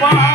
Bye.